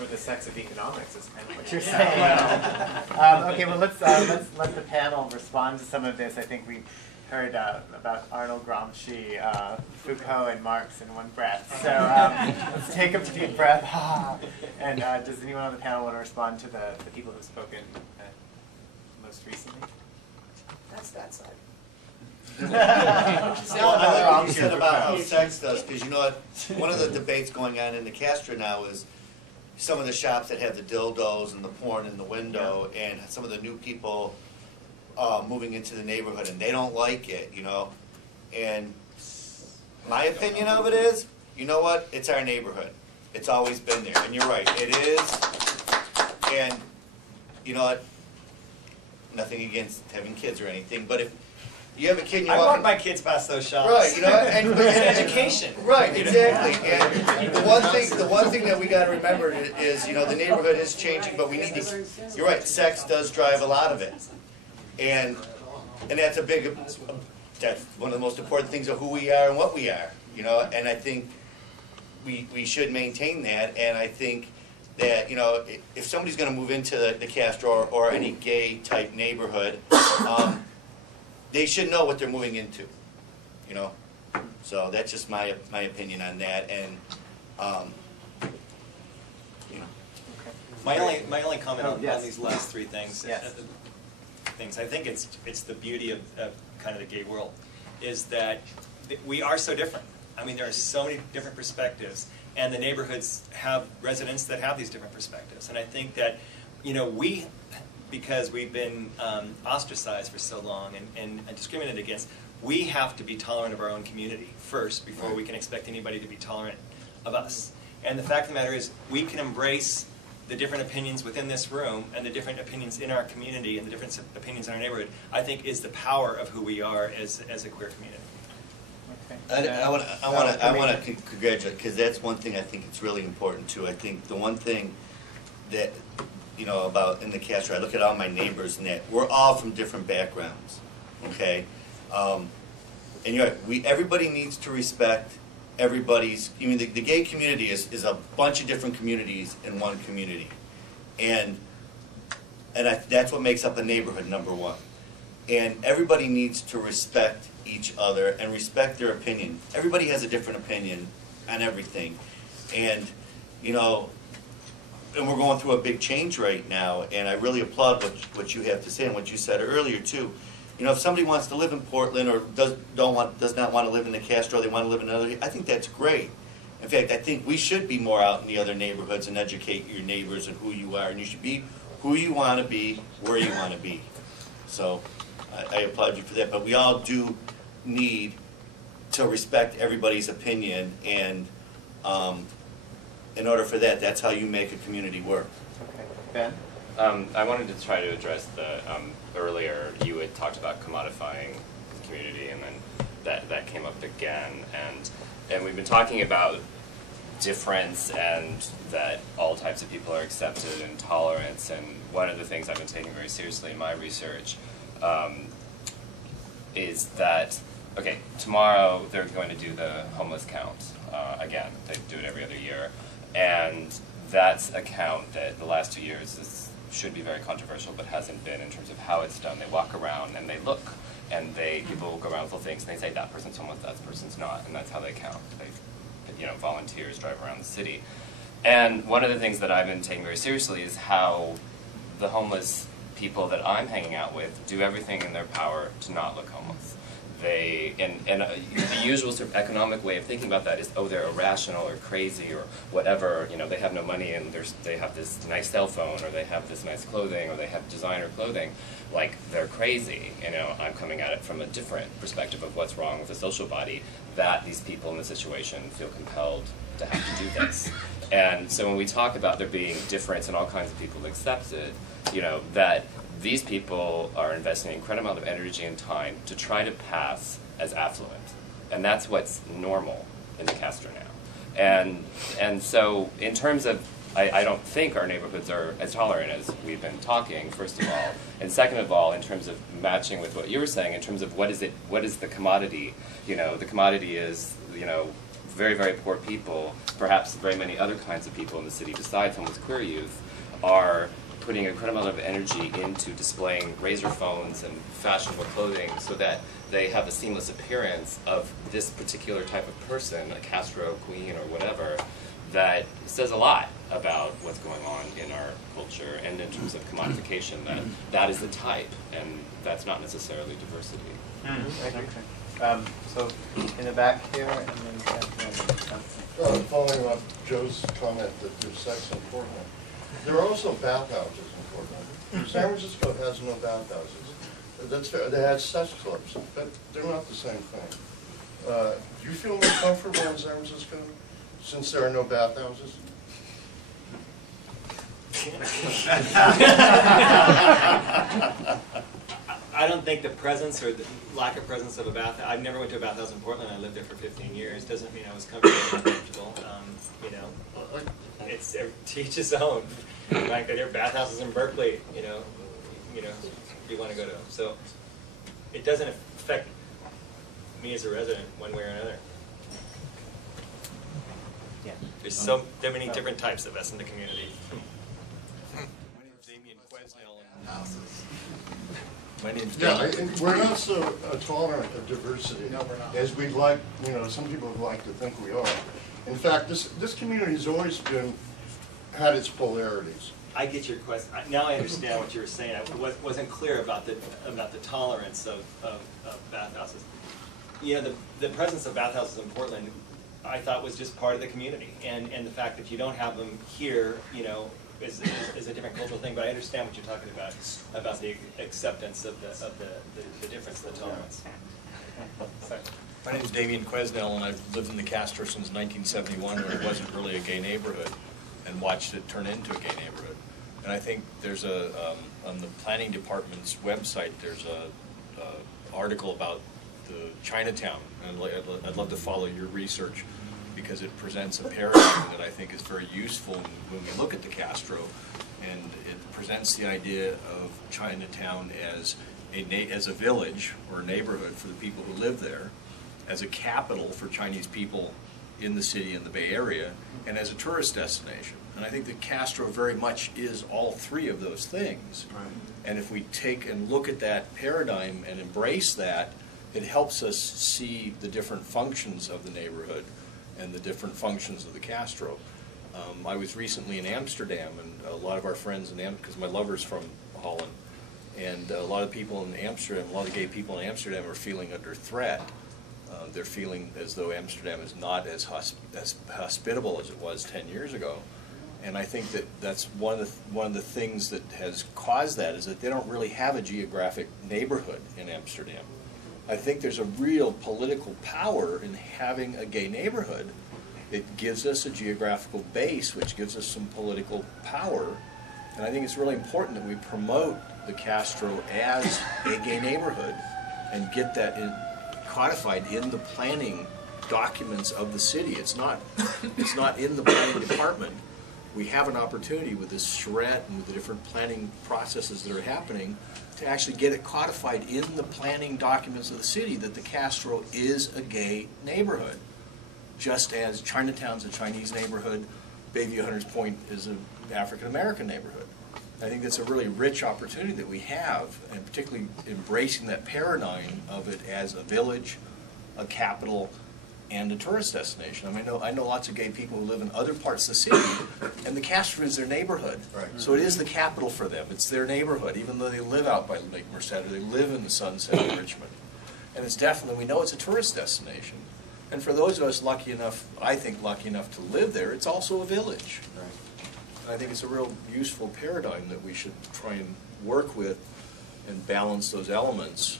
Or the sex of economics is kind of what you're saying. Okay, well let's let the panel respond to some of this. I think we heard about Arnold Gramsci, Foucault, and Marx in one breath. So let's take a deep breath. And does anyone on the panel want to respond to the people who've spoken most recently? That's that side. Well, I like what you said about how sex does, because you know what? One of the debates going on in the Castro now is some of the shops that have the dildos and the porn in the window, and some of the new people moving into the neighborhood, and they don't like it, you know. And my opinion of it is, you know what? It's our neighborhood. It's always been there, and you're right, it is. And you know what? Nothing against having kids or anything, but if you have a kid and you walk my kids past those shops. Right, you know, and education. Right, exactly. And the one thing that we got to remember is, you know, the neighborhood is changing, but we need to. You're right. Sex does drive a lot of it, and that's that's one of the most important things of who we are and what we are. You know, and I think we should maintain that. And I think that, you know, if somebody's going to move into the Castro or any gay type neighborhood. They should know what they're moving into, you know. So that's just my opinion on that, and you know. My only comment on these last three things. I think it's the beauty of kind of the gay world, is that we are so different. I mean, there are so many different perspectives, and the neighborhoods have residents that have these different perspectives, and I think that, you know, because we've been ostracized for so long and discriminated against, we have to be tolerant of our own community first before we can expect anybody to be tolerant of us. And the fact of the matter is, we can embrace the different opinions within this room and the different opinions in our community and the different opinions in our neighborhood, I think is the power of who we are as a queer community. I want to congratulate, because that's one thing I think it's really important too. I think the one thing that, you know, about in the Castro, I look at all my neighbors and that we're all from different backgrounds, okay? And you're right, everybody needs to respect everybody's. I mean, the gay community is a bunch of different communities in one community, and that's what makes up a neighborhood, number one. And everybody needs to respect each other and respect their opinion. Everybody has a different opinion on everything, and you know. And we're going through a big change right now, and I really applaud what you have to say and what you said earlier too. You know, if somebody wants to live in Portland or does not want to live in the Castro, they want to live in another, I think that's great. In fact, I think we should be more out in the other neighborhoods and educate your neighbors and who you are, and you should be who you want to be, where you want to be. So I applaud you for that, but we all do need to respect everybody's opinion, and in order for that, that's how you make a community work. Okay, Ben? I wanted to try to address the, earlier you had talked about commodifying the community, and then that came up again, and we've been talking about difference and that all types of people are accepted and tolerance, and one of the things I've been taking very seriously in my research is that, okay, tomorrow they're going to do the homeless count again. They do it every other year. And that's a count that the last 2 years should be very controversial, but hasn't been in terms of how it's done. They walk around and they look, and people will go around with little things, and they say that person's homeless, that person's not, and that's how they count. You know, volunteers drive around the city. And one of the things that I've been taking very seriously is how the homeless people that I'm hanging out with do everything in their power to not look homeless. The usual sort of economic way of thinking about that is, oh, they're irrational or crazy or whatever, you know, they have no money and they have this nice cell phone, or they have this nice clothing, or they have designer clothing, like they're crazy. You know, I'm coming at it from a different perspective of what's wrong with the social body, that these people in this situation feel compelled to have to do this. And so when we talk about there being difference and all kinds of people accepted, you know, that these people are investing an incredible amount of energy and time to try to pass as affluent. And that's what's normal in the Castro now. And so in terms of, I don't think our neighborhoods are as tolerant as we've been talking, first of all. And second of all, in terms of matching with what you were saying, in terms of what is the commodity? You know, the commodity is, you know, very, very poor people, perhaps very many other kinds of people in the city besides homeless queer youth, are putting an incredible amount of energy into displaying razor phones and fashionable clothing so that they have a seamless appearance of this particular type of person, a Castro queen or whatever, that says a lot about what's going on in our culture and in terms of commodification, that that is the type, and that's not necessarily diversity. So in the back here, and then following up Joe's comment that there's sex in Portland, there are also bathhouses in Portland. San Francisco has no bathhouses. That's fair. They have sex clubs, but they're not the same thing. Do you feel more comfortable in San Francisco since there are no bathhouses? I don't think the presence or the lack of presence of a bath. I never went to a bathhouse in Portland. I lived there for 15 years. Doesn't mean I was comfortable. You know, it's to each his own. Like there are bathhouses in Berkeley. You know, if you want to go to them. So it doesn't affect me as a resident one way or another. Yeah. There's there are many different types of us in the community. My name's and we're not so tolerant of diversity as we'd like, some people would like to think we are. In fact, this community has always had its polarities. I get your question. Now I understand what you were saying. I wasn't clear about the tolerance of bathhouses. The presence of bathhouses in Portland, I thought was just part of the community, and the fact that you don't have them here, is a different cultural thing. But I understand what you're talking about the acceptance of the difference, the tolerance. Sorry. My name is Damian Quesnell, and I've lived in the Castro since 1971, when it wasn't really a gay neighborhood, and watched it turn into a gay neighborhood. And I think there's on the planning department's website, there's a article about the Chinatown, and I'd love to follow your research, because it presents a paradigm that I think is very useful when we look at the Castro, and it presents the idea of Chinatown as a village or a neighborhood for the people who live there, as a capital for Chinese people in the city and the Bay Area, and as a tourist destination. And I think that Castro very much is all three of those things. Right. And if we take and look at that paradigm and embrace that, it helps us see the different functions of the neighborhood and the different functions of the Castro. I was recently in Amsterdam, and a lot of our friends in Amsterdam, because my lover's from Holland, and a lot of people in Amsterdam, a lot of gay people in Amsterdam are feeling under threat. They're feeling as though Amsterdam is not as hospitable as it was 10 years ago. And I think that that's one of the things that has caused that, is that they don't really have a geographic neighborhood in Amsterdam. I think there's a real political power in having a gay neighborhood. It gives us a geographical base, which gives us some political power. And I think it's really important that we promote the Castro as a gay neighborhood and get that codified in the planning documents of the city. It's not in the planning department. We have an opportunity with this charrette and with the different planning processes that are happening to actually get it codified in the planning documents of the city that the Castro is a gay neighborhood. Just as Chinatown's a Chinese neighborhood, Bayview Hunters Point is an African-American neighborhood. I think that's a really rich opportunity that we have, and particularly embracing that paradigm of it as a village, a capital, and a tourist destination. I mean, I know lots of gay people who live in other parts of the city, and the Castro is their neighborhood. Right. So it is the capital for them. It's their neighborhood, even though they live out by Lake Merced, or they live in the Sunset in Richmond. And it's definitely, we know it's a tourist destination. And for those of us lucky enough, I think lucky enough to live there, it's also a village. Right. And I think it's a real useful paradigm that we should try and work with and balance those elements